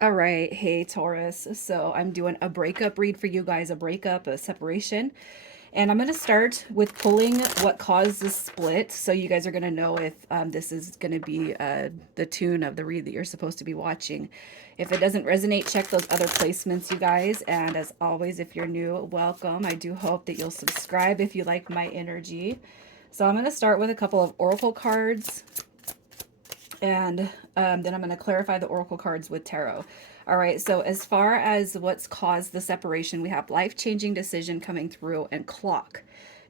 All right, hey Taurus. So I'm doing a breakup read for you guys, a breakup, a separation. And I'm going to start with pulling what caused the split. So you guys are going to know if this is going to be the tune of the read that you're supposed to be watching. If it doesn't resonate, check those other placements, you guys. And as always, if you're new, welcome. I do hope that you'll subscribe if you like my energy. So I'm going to start with a couple of oracle cards, and then I'm going to clarify the oracle cards with tarot. All right, so as far as what's caused the separation, we have life-changing decision coming through and clock.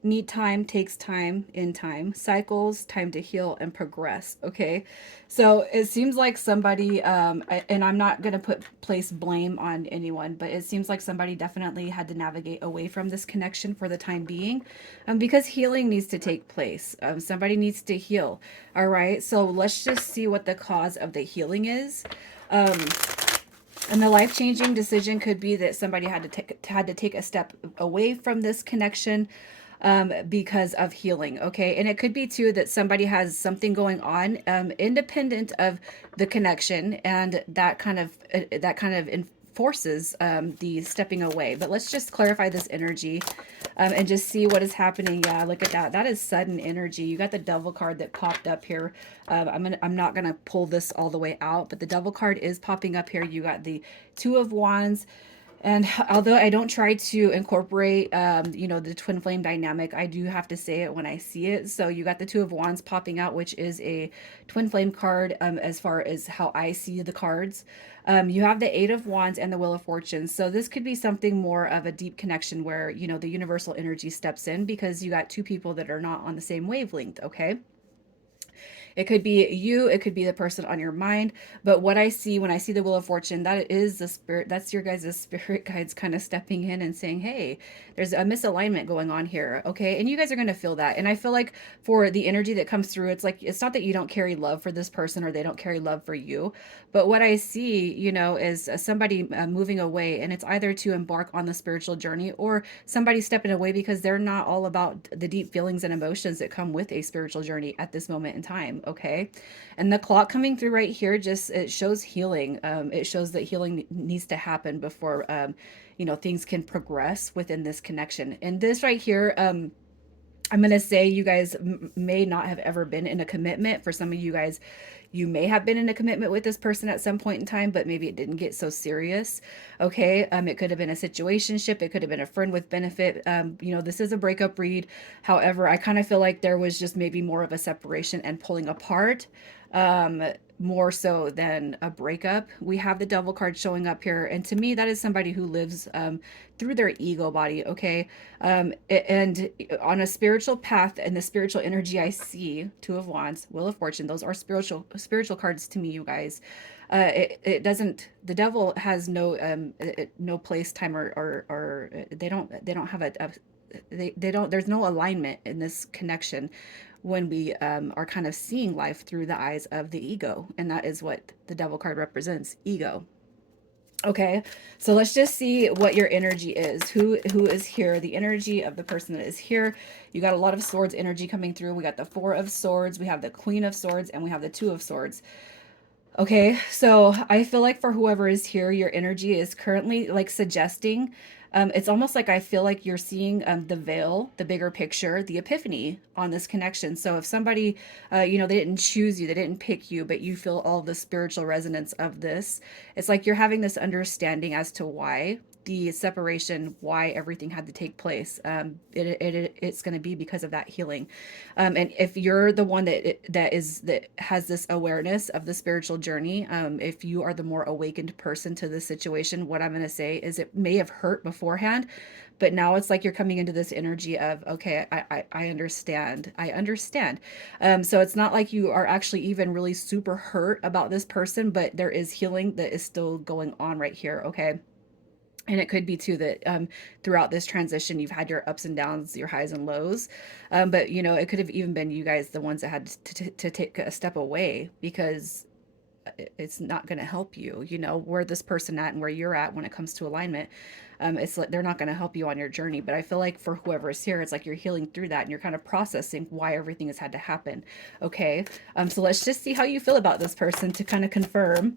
Need time, takes time, in time, cycles, time to heal and progress. Okay, so it seems like somebody, and I'm not gonna place blame on anyone, but it seems like somebody definitely had to navigate away from this connection for the time being, because healing needs to take place. Somebody needs to heal. All right, so let's just see what the cause of the healing is. Um, and the life-changing decision could be that somebody had to take a step away from this connection because of healing. Okay, and it could be too that somebody has something going on independent of the connection, and that kind of enforces the stepping away. But let's just clarify this energy and just see what is happening. Yeah, look at that. That is sudden energy. You got the devil card that popped up here. I'm not gonna pull this all the way out, but the devil card is popping up here. You got the two of wands. And although I don't try to incorporate, the twin flame dynamic, I do have to say it when I see it. So you got the two of wands popping out, which is a twin flame card, as far as how I see the cards. You have the eight of wands and the wheel of fortune. So this could be something more of a deep connection where, the universal energy steps in because you got two people that are not on the same wavelength. Okay. It could be you, it could be the person on your mind. But what I see when I see the Wheel of Fortune, that is the spirit, that's your guys' spirit guides kind of stepping in and saying, hey, there's a misalignment going on here. Okay. And you guys are going to feel that. And I feel like for the energy that comes through, it's like, it's not that you don't carry love for this person or they don't carry love for you. But what I see, is somebody moving away, and it's either to embark on the spiritual journey or somebody stepping away because they're not all about the deep feelings and emotions that come with a spiritual journey at this moment in time. Okay. And the clock coming through right here, just it shows healing. It shows that healing needs to happen before, things can progress within this connection. And this right here, I'm going to say you guys may not have ever been in a commitment. For some of you guys, you may have been in a commitment with this person at some point in time, but maybe it didn't get so serious. Okay. It could have been a situationship. It could have been a friend with benefit. This is a breakup read. However, I kind of feel like there was just maybe more of a separation and pulling apart. Um, More so than a breakup. We have the devil card showing up here. And to me, that is somebody who lives through their ego body. Okay. And on a spiritual path and the spiritual energy I see, two of wands, wheel of fortune, those are spiritual cards to me, you guys. It doesn't, the devil has no place, time, or they don't have they don't, there's no alignment in this connection when we are kind of seeing life through the eyes of the ego. And that is what the devil card represents, ego. Okay, so let's just see what your energy is. Who is here? The energy of the person that is here. You got a lot of swords energy coming through. We got the four of swords, we have the queen of swords, and we have the two of swords. Okay, so I feel like for whoever is here, your energy is currently like suggesting. It's almost like I feel like you're seeing the veil, the bigger picture, the epiphany on this connection. So if somebody, they didn't choose you, they didn't pick you, but you feel all the spiritual resonance of this, it's like you're having this understanding as to why the separation, why everything had to take place. It's going to be because of that healing. And if you're the one that has this awareness of the spiritual journey, if you are the more awakened person to the situation, what I'm going to say is it may have hurt beforehand, but now it's like you're coming into this energy of, okay, I understand. I understand. So it's not like you are actually even really super hurt about this person, but there is healing that is still going on right here. Okay. And it could be too that throughout this transition, you've had your ups and downs, your highs and lows. But, it could have even been you guys, the ones that had to take a step away because it's not going to help you, where this person at and where you're at when it comes to alignment. It's like they're not going to help you on your journey. But I feel like for whoever is here, it's like you're healing through that and you're kind of processing why everything has had to happen. Okay. So let's just see how you feel about this person to kind of confirm.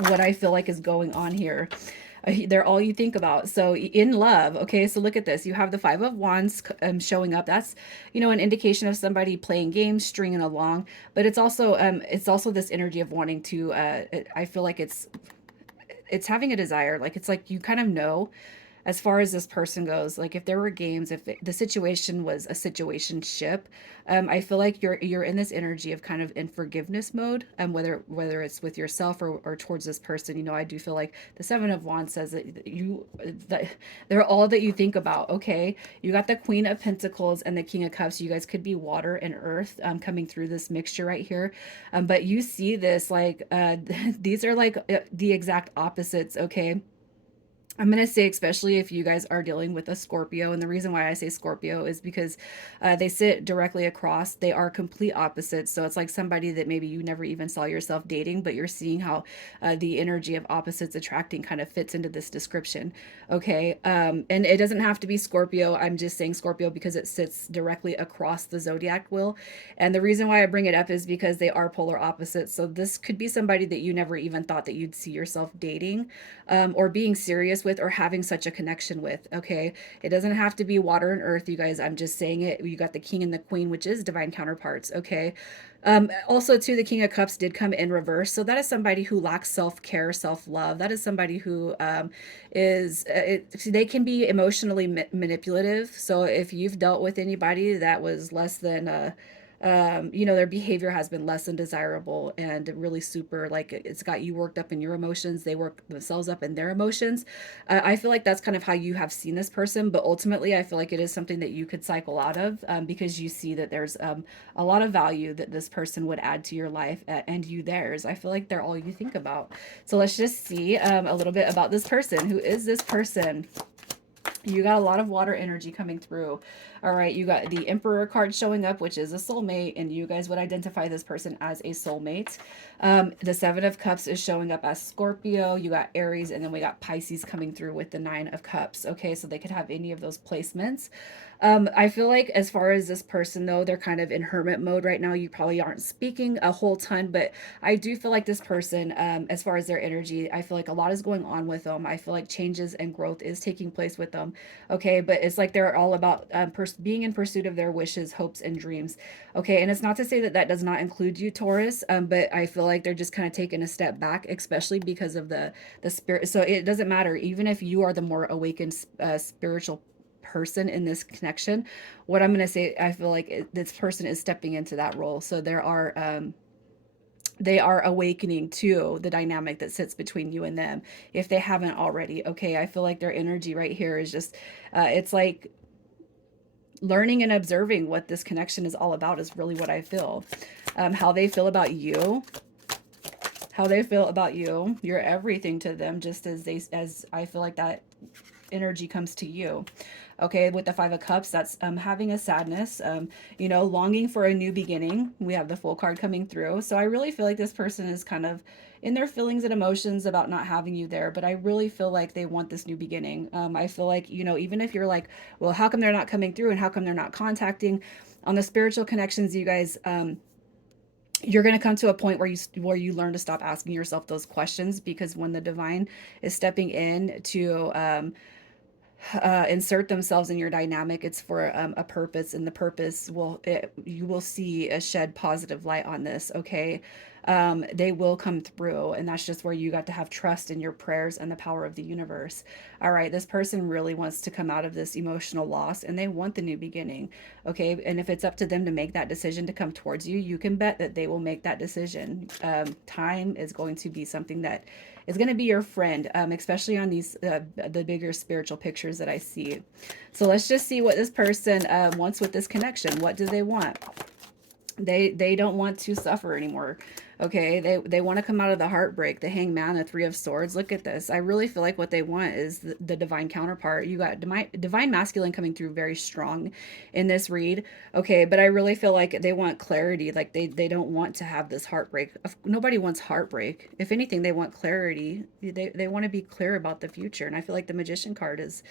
what I feel like is going on here. They're all you think about. So in love, okay, so look at this. You have the Five of Wands showing up. That's, an indication of somebody playing games, stringing along. But it's also this energy of wanting to. I feel like it's having a desire. Like it's like you kind of know, as far as this person goes, like if there were games, if the situation was a situation ship, I feel like you're in this energy of kind of in forgiveness mode, whether it's with yourself or towards this person. I do feel like the Seven of Wands says that they're all that you think about. Okay, you got the Queen of Pentacles and the King of Cups. You guys could be water and earth, coming through this mixture right here, but you see this like these are like the exact opposites. Okay, I'm going to say, especially if you guys are dealing with a Scorpio. And the reason why I say Scorpio is because they sit directly across. They are complete opposites. So it's like somebody that maybe you never even saw yourself dating, but you're seeing how the energy of opposites attracting kind of fits into this description. Okay. And it doesn't have to be Scorpio. I'm just saying Scorpio because it sits directly across the zodiac wheel. And the reason why I bring it up is because they are polar opposites. So this could be somebody that you never even thought that you'd see yourself dating, or being serious with, or having such a connection with. Okay, it doesn't have to be water and earth, you guys. I'm just saying it. You got the king and the queen, which is divine counterparts. Okay, also too, the King of Cups did come in reverse, so that is somebody who lacks self-care, self-love. That is somebody who they can be emotionally manipulative. So if you've dealt with anybody that was less than their behavior has been less than desirable and really super, like it's got you worked up in your emotions, they work themselves up in their emotions. I feel like that's kind of how you have seen this person, but ultimately I feel like it is something that you could cycle out of, because you see that there's a lot of value that this person would add to your life, and you theirs. I feel like they're all you think about. So let's just see a little bit about this person. Who is this person? You got a lot of water energy coming through. All right, you got the Emperor card showing up, which is a soulmate, and you guys would identify this person as a soulmate. The Seven of Cups is showing up as Scorpio. You got Aries, and then we got Pisces coming through with the Nine of Cups. Okay, so they could have any of those placements. I feel like as far as this person though, they're kind of in hermit mode right now. You probably aren't speaking a whole ton, but I do feel like this person, as far as their energy, I feel like a lot is going on with them. I feel like changes and growth is taking place with them. Okay, but it's like they're all about being in pursuit of their wishes, hopes, and dreams. Okay, and it's not to say that that does not include you, Taurus, but I feel like they're just kind of taking a step back, especially because of the spirit. So it doesn't matter, even if you are the more awakened spiritual person in this connection. What I'm going to say, I feel like this person is stepping into that role. So they are awakening to the dynamic that sits between you and them if they haven't already. Okay, I feel like their energy right here is just it's like learning and observing what this connection is all about is really what I feel. How they feel about you, you're everything to them, just as I feel like that energy comes to you. Okay, with the Five of Cups, that's having a sadness, longing for a new beginning. We have the Fool card coming through. So I really feel like this person is kind of in their feelings and emotions about not having you there, but I really feel like they want this new beginning. I feel like, even if you're like, well, how come they're not coming through and how come they're not contacting on the spiritual connections, you guys, you're going to come to a point where you learn to stop asking yourself those questions, because when the divine is stepping in to insert themselves in your dynamic, it's for a purpose, and the purpose you will see a shed positive light on this. Okay, they will come through, and that's just where you got to have trust in your prayers and the power of the universe. All right, this person really wants to come out of this emotional loss, and they want the new beginning. Okay, and if it's up to them to make that decision to come towards you, you can bet that they will make that decision. Time is going to be something that is going to be your friend, especially on these the bigger spiritual pictures that I see. So let's just see what this person wants with this connection. What do they want? They don't want to suffer anymore. Okay, they want to come out of the heartbreak. The Hangman, the Three of Swords. Look at this. I really feel like what they want is the divine counterpart. You got divine masculine coming through very strong in this read. Okay, but I really feel like they want clarity. Like they don't want to have this heartbreak. Nobody wants heartbreak. If anything, they want clarity. They want to be clear about the future. And I feel like the Magician card is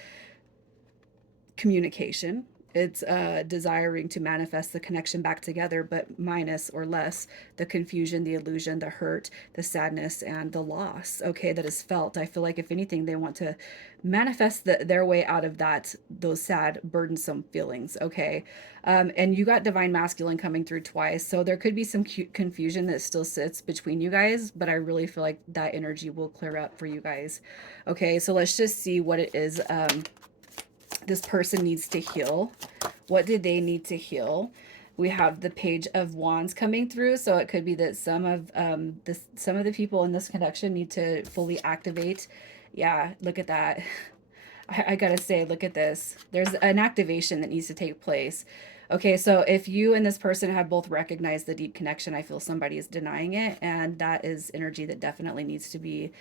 communication. It's desiring to manifest the connection back together, but minus or less the confusion, the illusion, the hurt, the sadness, and the loss, okay, that is felt. I feel like if anything, they want to manifest their way out of that, those sad, burdensome feelings, okay? And you got divine masculine coming through twice, so there could be some confusion that still sits between you guys, but I really feel like that energy will clear up for you guys. Okay, so let's just see what it is this person needs to heal. What do they need to heal? We have the Page of Wands coming through, so it could be that some of the people in this connection need to fully activate. Yeah, look at that. I gotta say, look at this. There's an activation that needs to take place. Okay, so if you and this person have both recognized the deep connection, I feel somebody is denying it, and that is energy that definitely needs to be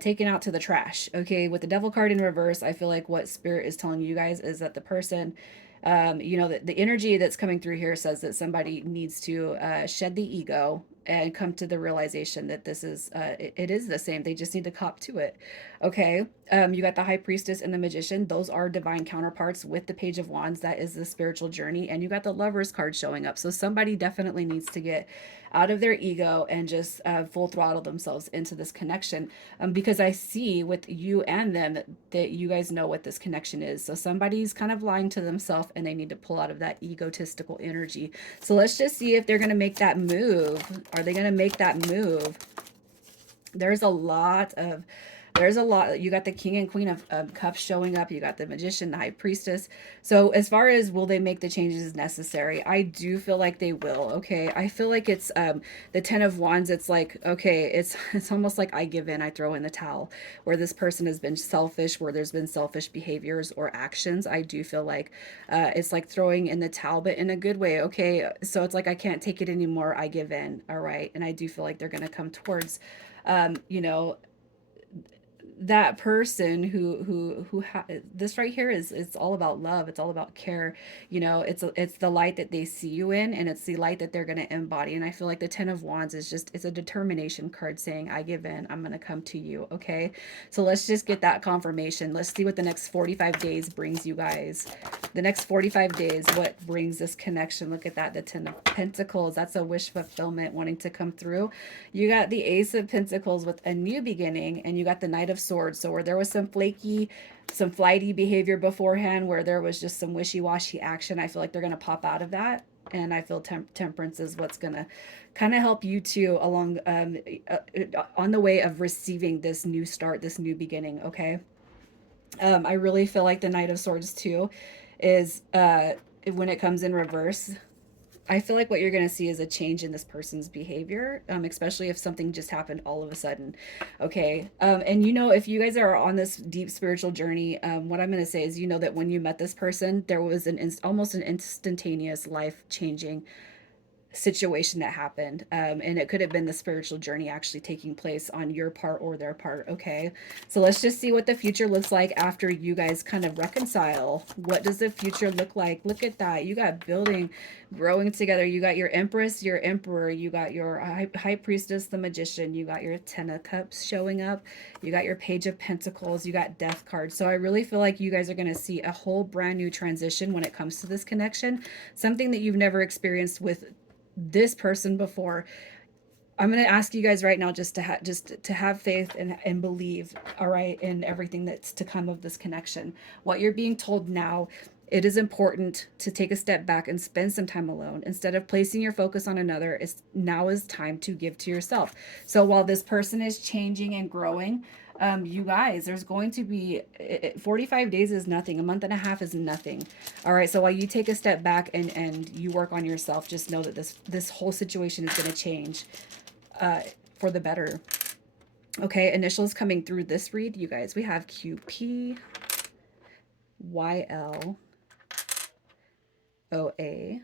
taken out to the trash. Okay, with the Devil card in reverse, I feel like what Spirit is telling you guys is that the person, the energy that's coming through here says that somebody needs to shed the ego and come to the realization that this is it is the same. They just need to cop to it. Okay. You got the High Priestess and the Magician. Those are divine counterparts with the Page of Wands. That is the spiritual journey. And you got the Lovers card showing up. So somebody definitely needs to get out of their ego and just full throttle themselves into this connection. Because I see with you and them that you guys know what this connection is. So somebody's kind of lying to themselves and they need to pull out of that egotistical energy. So let's just see if they're going to make that move. Are they going to make that move? There's a lot of you got the king and queen of cups showing up, you got the magician, the high priestess. So as far as will they make the changes necessary, I do feel like they will. Okay, I feel like it's the 10 of wands. It's like, okay, it's almost like I give in, I throw in the towel, where this person has been selfish, where there's been selfish behaviors or actions. I do feel like it's like throwing in the towel, but in a good way. Okay, so it's like I can't take it anymore, I give in. All right, and I do feel like they're going to come towards you know, that person this right here is, it's all about love, it's all about care. It's the light that they see you in, and it's the light that they're going to embody. And I feel like the 10 of wands is just, it's a determination card saying, I give in, I'm going to come to you. Okay, so let's just get that confirmation. Let's see what the next 45 days brings you guys. The next 45 days, what brings this connection? Look at that, the 10 of pentacles. That's a wish fulfillment wanting to come through. You got the ace of pentacles with a new beginning, and you got the knight of swords. So where there was some flaky, some flighty behavior beforehand, where there was just some wishy-washy action, I feel like they're going to pop out of that. And I feel temperance is what's going to kind of help you too along on the way of receiving this new start, this new beginning. Okay. I really feel like the knight of swords too is when it comes in reverse, I feel like what you're going to see is a change in this person's behavior, especially if something just happened all of a sudden. Okay. And if you guys are on this deep spiritual journey, what I'm going to say is, that when you met this person, there was almost an instantaneous life changing situation that happened, and it could have been the spiritual journey actually taking place on your part or their part. Okay, so let's just see what the future looks like after you guys kind of reconcile. What does the future look like? Look at that, you got building, growing together. You got your empress, your emperor, you got your high priestess, the magician, you got your 10 of cups showing up, you got your page of pentacles, you got death cards. So I really feel like you guys are going to see a whole brand new transition when it comes to this connection, something that you've never experienced with this person before. I'm going to ask you guys right now just to have faith and believe, all right, in everything that's to come of this connection. What you're being told now, it is important to take a step back and spend some time alone. Instead of placing your focus on another, now is time to give to yourself. So while this person is changing and growing, you guys, there's going to be 45 days is nothing. A month and a half is nothing. All right. So while you take a step back and you work on yourself, just know that this whole situation is going to change for the better. Okay. Initials coming through this read, you guys, we have QP, YL, OA,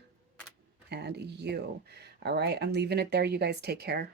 and U. All right. I'm leaving it there. You guys take care.